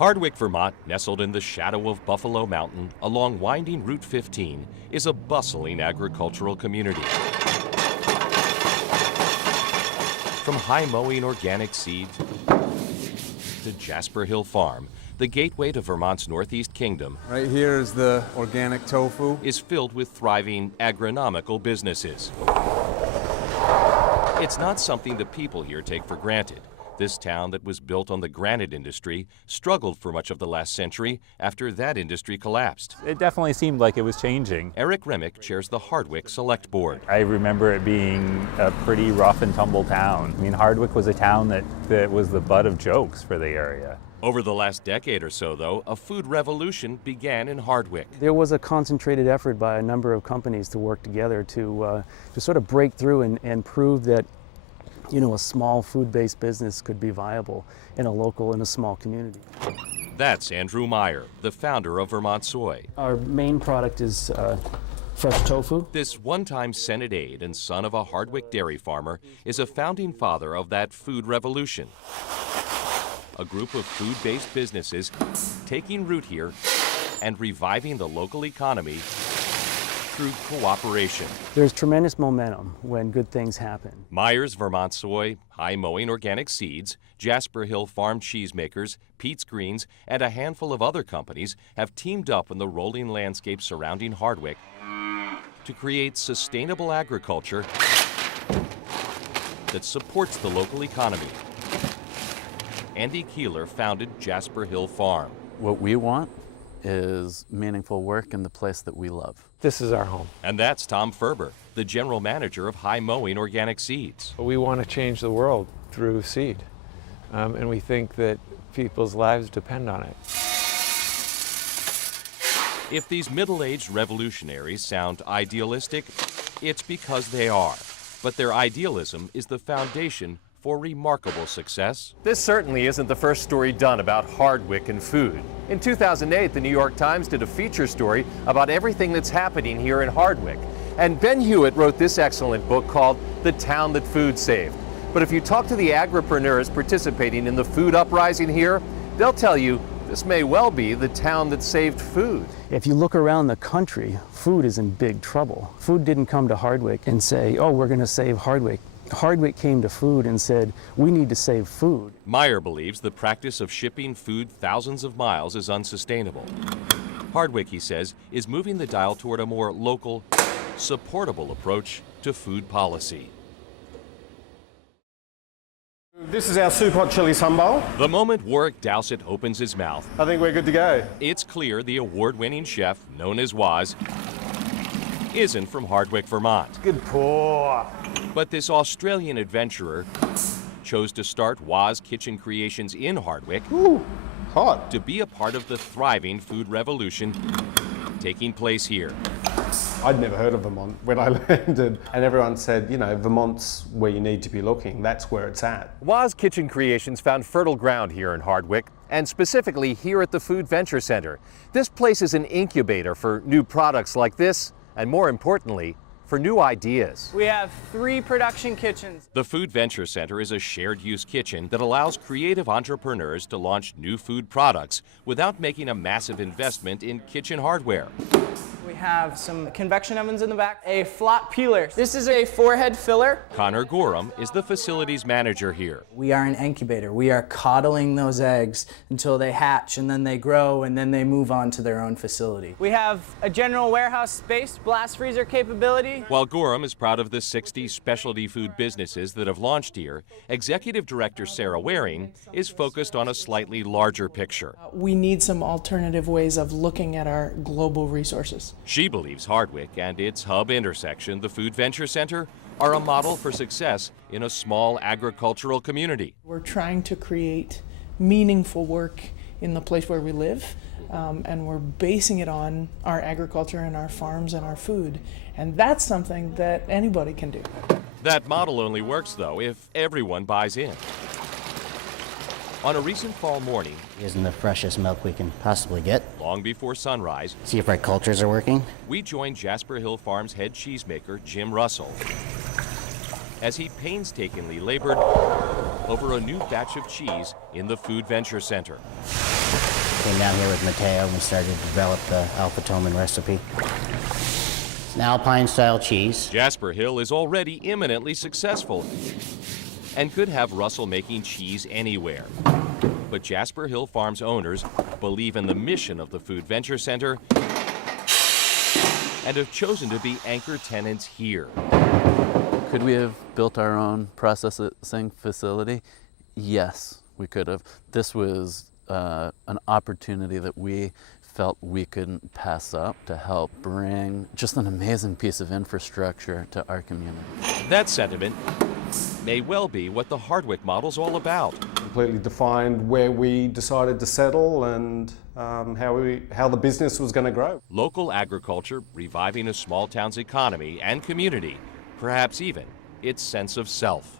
Hardwick, Vermont, nestled in the shadow of Buffalo Mountain along winding Route 15, is a bustling agricultural community. From high-mowing organic seeds to Jasper Hill Farm, the gateway to Vermont's Northeast Kingdom, right here is the organic tofu, is filled with thriving agronomical businesses. It's not something the people here take for granted. This town that was built on the granite industry struggled for much of the last century after that industry collapsed. It definitely seemed like it was changing. Eric Remick chairs the Hardwick Select Board. I remember it being a pretty rough and tumble town. I mean, Hardwick was a town that was the butt of jokes for the area. Over the last decade or so, though, a food revolution began in Hardwick. There was a concentrated effort by a number of companies to work together to sort of break through and prove that, you know, a small food-based business could be viable in a small community. That's Andrew Meyer, the founder of Vermont Soy. Our main product is fresh tofu. This one-time Senate aide and son of a Hardwick dairy farmer is a founding father of that food revolution. A group of food-based businesses taking root here and reviving the local economy through cooperation. There's tremendous momentum when good things happen. Meyer's Vermont Soy, High Mowing Organic Seeds, Jasper Hill Farm Cheesemakers, Pete's Greens, and a handful of other companies have teamed up in the rolling landscape surrounding Hardwick to create sustainable agriculture that supports the local economy. Andy Keeler founded Jasper Hill Farm. What we want is meaningful work in the place that we love. This is our home. And that's Tom Ferber, the general manager of High Mowing Organic Seeds. We want to change the world through seed, and we think that people's lives depend on it. If these middle-aged revolutionaries sound idealistic, it's because they are. But their idealism is the foundation for remarkable success. This certainly isn't the first story done about Hardwick and food. In 2008, the New York Times did a feature story about everything that's happening here in Hardwick. And Ben Hewitt wrote this excellent book called The Town That Food Saved. But if you talk to the agripreneurs participating in the food uprising here, they'll tell you this may well be the town that saved food. If you look around the country, food is in big trouble. Food didn't come to Hardwick and say, oh, we're going to save Hardwick. Hardwick came to food and said, we need to save food. Meyer believes the practice of shipping food thousands of miles is unsustainable. Hardwick, he says, is moving the dial toward a more local, supportable approach to food policy. This is our soup hot chili sunbowl. The moment Warwick Dowsett opens his mouth, I think we're good to go. It's clear the award-winning chef, known as Waz, isn't from Hardwick, Vermont. Good pour. But this Australian adventurer chose to start Waz Kitchen Creations in Hardwick. Ooh, hot. To be a part of the thriving food revolution taking place here. I'd never heard of Vermont when I landed, and everyone said, you know, Vermont's where you need to be looking. That's where it's at. Waz Kitchen Creations found fertile ground here in Hardwick, and specifically here at the Food Venture Center. This place is an incubator for new products like this, and more importantly, for new ideas. We have 3 production kitchens. The Food Venture Center is a shared-use kitchen that allows creative entrepreneurs to launch new food products without making a massive investment in kitchen hardware. We have some convection ovens in the back, a flat peeler. This is a 4-head filler. Connor Gorham is the facilities manager here. We are an incubator. We are coddling those eggs until they hatch, and then they grow, and then they move on to their own facility. We have a general warehouse space, blast freezer capability. While Gorham is proud of the 60 specialty food businesses that have launched here, Executive Director Sarah Waring is focused on a slightly larger picture. We need some alternative ways of looking at our global resources. She believes Hardwick and its hub intersection, the Food Venture Center, are a model for success in a small agricultural community. We're trying to create meaningful work in the place where we live, and we're basing it on our agriculture and our farms and our food. And that's something that anybody can do. That model only works, though, if everyone buys in. On a recent fall morning, isn't the freshest milk we can possibly get. Long before sunrise, See if our cultures are working. We joined Jasper Hill Farm's head cheesemaker, Jim Russell, as he painstakingly labored over a new batch of cheese in the Food Venture Center. Came down here with Mateo and we started to develop the Alpha Toman recipe. It's an Alpine-style cheese. Jasper Hill is already imminently successful and could have Russell making cheese anywhere. But Jasper Hill Farms owners believe in the mission of the Food Venture Center and have chosen to be anchor tenants here. Could we have built our own processing facility? Yes, we could have. This was an opportunity that we felt we couldn't pass up to help bring just an amazing piece of infrastructure to our community. That sentiment may well be what the Hardwick model's all about. Completely defined where we decided to settle and how the business was going to grow. Local agriculture reviving a small town's economy and community, perhaps even its sense of self.